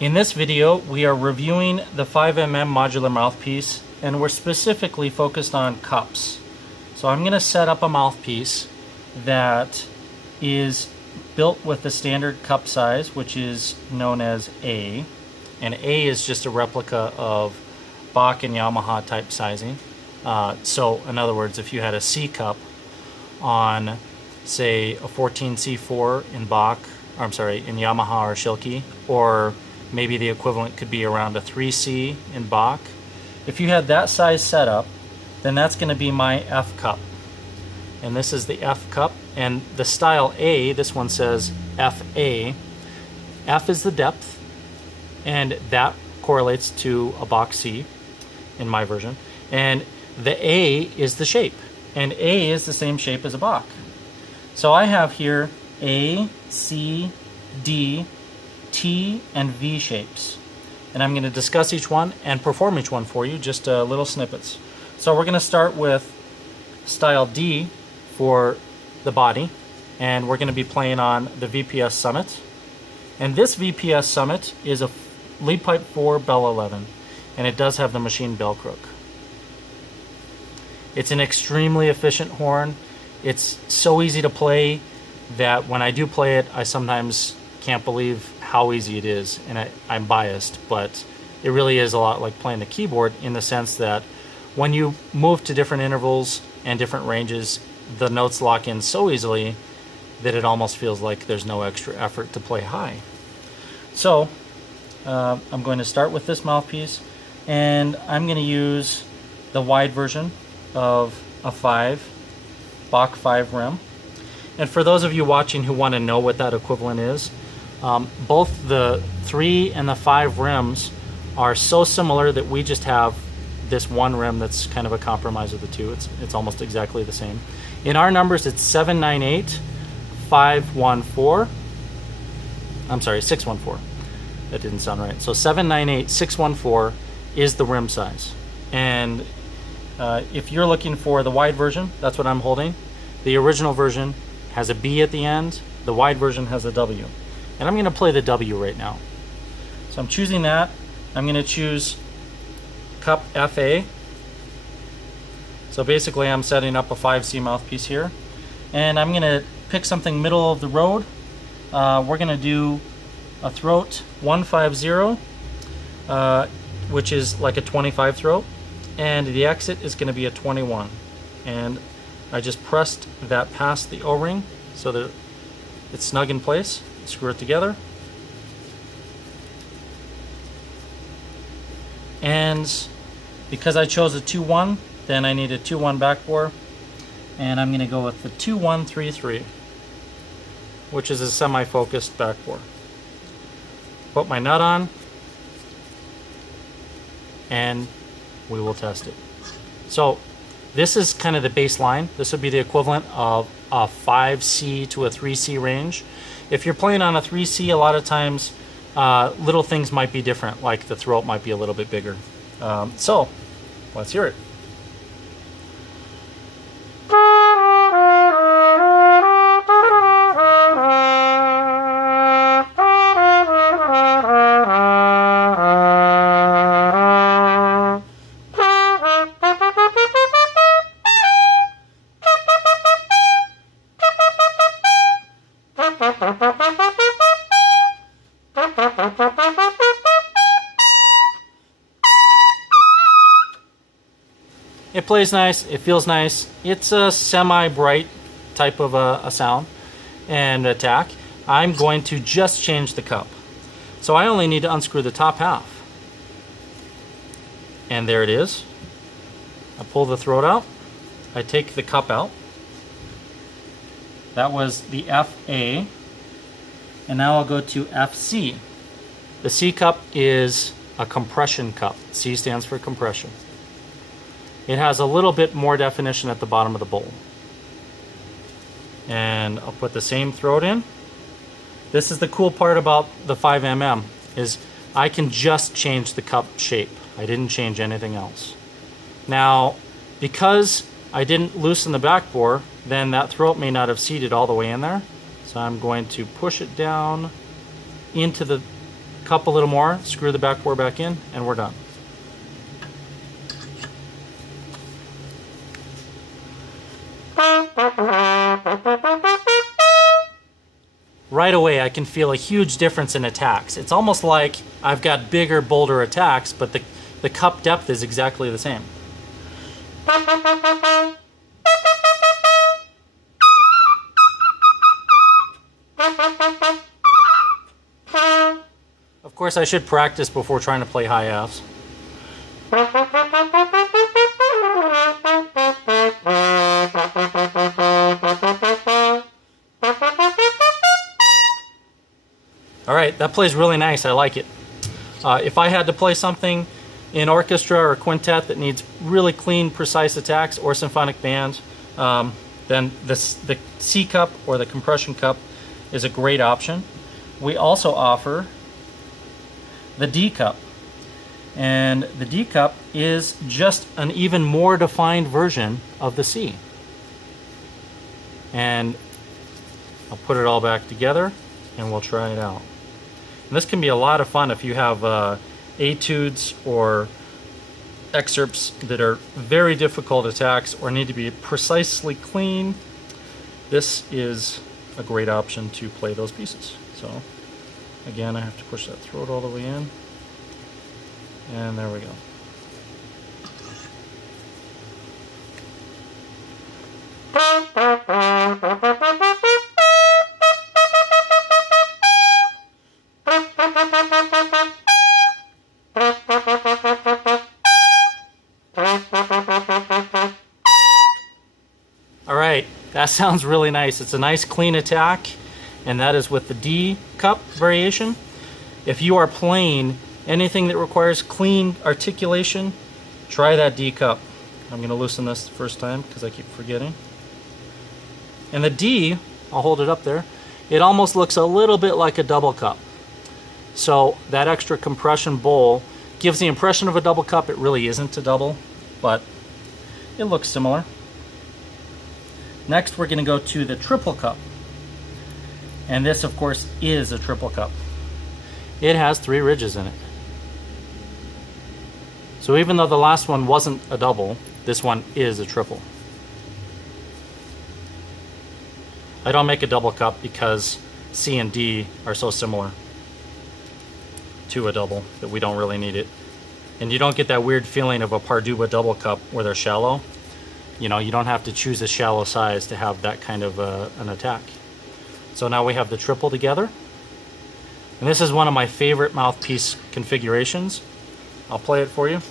In this video, we are reviewing the 5mm modular mouthpiece, and we're specifically focused on cups. So I'm going to set up a mouthpiece that is built with the standard cup size, which is known as A. And A is just a replica of Bach and Yamaha type sizing. So in other words, if you had a C cup on, say, a 14C4 in Bach, in Yamaha or Schilke, or maybe the equivalent could be around a 3C in Bach. If you had that size setup, then that's going to be my F cup. And this is the F cup. And the style A, this one says FA. F is the depth, and that correlates to a Bach C in my version. And the A is the shape, and A is the same shape as a Bach. So I have here A, C, D, T, and V shapes. And I'm going to discuss each one and perform each one for you, just little snippets. So we're going to start with style D for the body, and we're going to be playing on the VPS Summit. And this VPS Summit is a lead pipe 4 bell 11, and it does have the machine bell crook. It's an extremely efficient horn. It's so easy to play that when I do play it, I sometimes can't believe how easy it is, and I'm biased, but it really is a lot like playing the keyboard in the sense that when you move to different intervals and different ranges, the notes lock in so easily that it almost feels like there's no extra effort to play high. So I'm going to start with this mouthpiece, and I'm going to use the wide version of a 5 Bach 5 rim. And for those of you watching who want to know what that equivalent is, both the 3 and the 5 rims are so similar that we just have this one rim that's kind of a compromise of the two. It's almost exactly the same. In our numbers, it's 798, 514. I'm sorry, 614. That didn't sound right. So 798, 614 is the rim size. And if you're looking for the wide version, that's what I'm holding. The original version has a B at the end. The wide version has a W. And I'm going to play the W right now. So I'm choosing that. I'm going to choose cup FA. So basically I'm setting up a 5C mouthpiece here. And I'm going to pick something middle of the road. We're going to do a throat 150, which is like a 25 throat. And the exit is going to be a 21. And I just pressed that past the O-ring so that it's snug in place. Screw it together. And because I chose a 2-1, then I need a 2-1 backbore. And I'm going to go with the 2-1-3-3, which is a semi-focused backbore. Put my nut on, and we will test it. So this is kind of the baseline. This would be the equivalent of a 5C to a 3C range. If you're playing on a 3C, a lot of times little things might be different, like the throat might be a little bit bigger. So let's hear it. It plays nice, it feels nice. It's a semi-bright type of a sound and attack. I'm going to just change the cup. So I only need to unscrew the top half. And there it is. I pull the throat out. I take the cup out. That was the FA. And now I'll go to FC. The C cup is a compression cup. C stands for compression. It has a little bit more definition at the bottom of the bowl. And I'll put the same throat in. This is the cool part about the 5mm, is I can just change the cup shape. I didn't change anything else. Now, because I didn't loosen the backbore, then that throat may not have seated all the way in there. So I'm going to push it down into the cup a little more, screw the backbore back in, and we're done. Right away I can feel a huge difference in attacks. It's almost like I've got bigger, bolder attacks, but the cup depth is exactly the same. Of course, I should practice before trying to play high Fs. Alright, that plays really nice. I like it. If I had to play something in orchestra or quintet that needs really clean, precise attacks, or symphonic band, then the C cup or the compression cup is a great option. We also offer the D cup. And the D cup is just an even more defined version of the C. And I'll put it all back together and we'll try it out. And this can be a lot of fun if you have etudes or excerpts that are very difficult attacks or need to be precisely clean. This is a great option to play those pieces. So again, I have to push that throat all the way in. And there we go. All right, that sounds really nice. It's a nice clean attack, and that is with the D cup variation. If you are playing anything that requires clean articulation, try that D cup. I'm going to loosen this the first time because I keep forgetting. And the D, I'll hold it up there, it almost looks a little bit like a double cup. So that extra compression bowl gives the impression of a double cup. It really isn't a double, but it looks similar. Next, we're going to go to the triple cup. And this, of course, is a triple cup. It has 3 ridges in it. So even though the last one wasn't a double, this one is a triple. I don't make a double cup because C and D are so similar to a double that we don't really need it. And you don't get that weird feeling of a Parduba double cup where they're shallow. You know, you don't have to choose a shallow size to have that kind of an attack. So now we have the triple together. And this is one of my favorite mouthpiece configurations. I'll play it for you.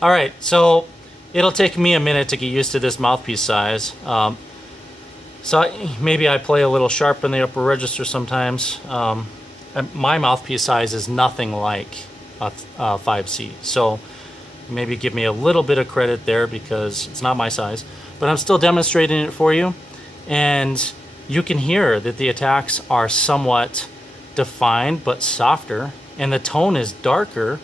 Alright, so it'll take me a minute to get used to this mouthpiece size. So maybe I play a little sharp in the upper register sometimes. My mouthpiece size is nothing like a 5C, so maybe give me a little bit of credit there because it's not my size. But I'm still demonstrating it for you, and you can hear that the attacks are somewhat defined but softer, and the tone is darker,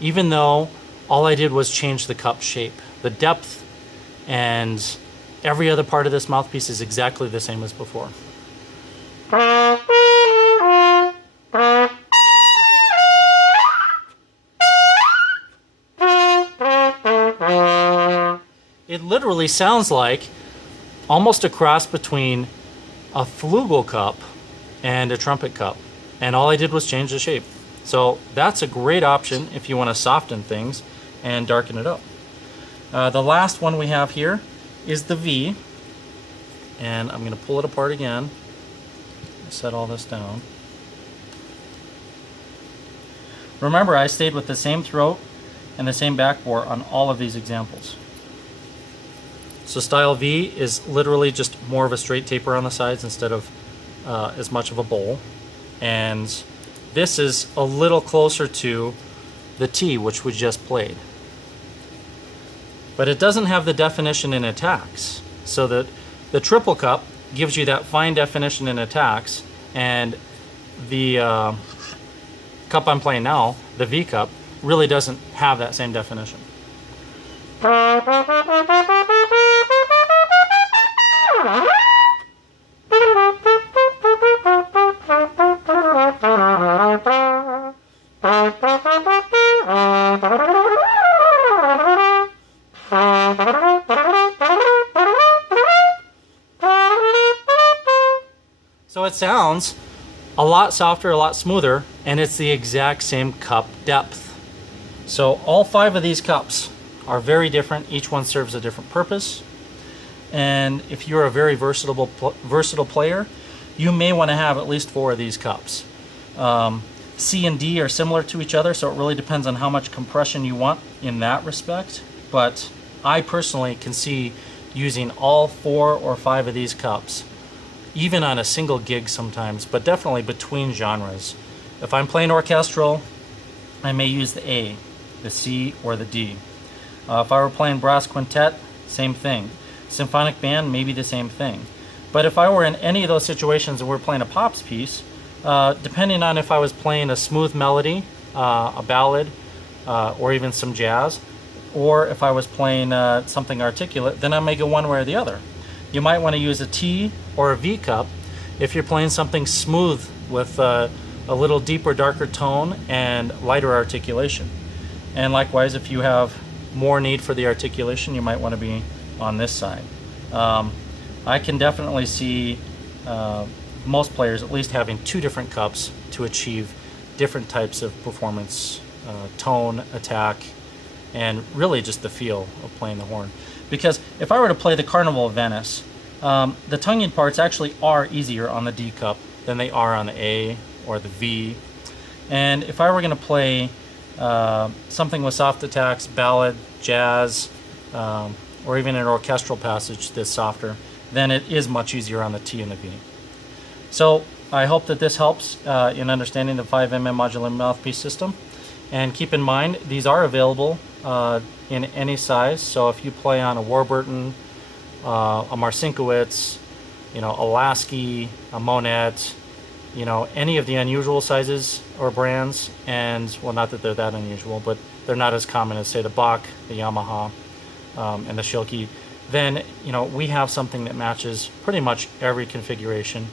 even though all I did was change the cup shape. The depth and every other part of this mouthpiece is exactly the same as before. It literally sounds like almost a cross between a flugel cup and a trumpet cup. And all I did was change the shape. So that's a great option if you want to soften things and darken it up. The last one we have here is the V, and I'm going to pull it apart again, set all this down. Remember, I stayed with the same throat and the same backbore on all of these examples. So style V is literally just more of a straight taper on the sides instead of as much of a bowl. And this is a little closer to the T, which we just played. But it doesn't have the definition in attacks. So that the triple cup gives you that fine definition in attacks, and the cup I'm playing now, the V cup, really doesn't have that same definition. So it sounds a lot softer, a lot smoother, and it's the exact same cup depth. So all 5 of these cups are very different. Each one serves a different purpose. And if you're a very versatile player, you may want to have at least 4 of these cups. C and D are similar to each other, so it really depends on how much compression you want in that respect. But I personally can see using all 4 or 5 of these cups, even on a single gig sometimes, but definitely between genres. If I'm playing orchestral, I may use the A, the C, or the D. If I were playing brass quintet, same thing. Symphonic band, maybe the same thing. But if I were in any of those situations and we're playing a pops piece, depending on if I was playing a smooth melody, a ballad, or even some jazz, or if I was playing something articulate, then I may go one way or the other. You might want to use a T or a V cup if you're playing something smooth with a little deeper, darker tone and lighter articulation. And likewise, if you have more need for the articulation, you might want to be on this side. I can definitely see most players at least having 2 different cups to achieve different types of performance, tone, attack, and really just the feel of playing the horn. Because if I were to play the Carnival of Venice, the tonguing parts actually are easier on the D cup than they are on the A or the V. And if I were going to play something with soft attacks, ballad, jazz, or even an orchestral passage that's softer, then it is much easier on the T and the V. So I hope that this helps in understanding the 5mm modular mouthpiece system. And keep in mind, these are available in any size. So if you play on a Warburton, a Marcinkiewicz, a Lasky, a Monet, any of the unusual sizes or brands, and well, not that they're that unusual, but they're not as common as, say, the Bach, the Yamaha, and the Schilke, then we have something that matches pretty much every configuration.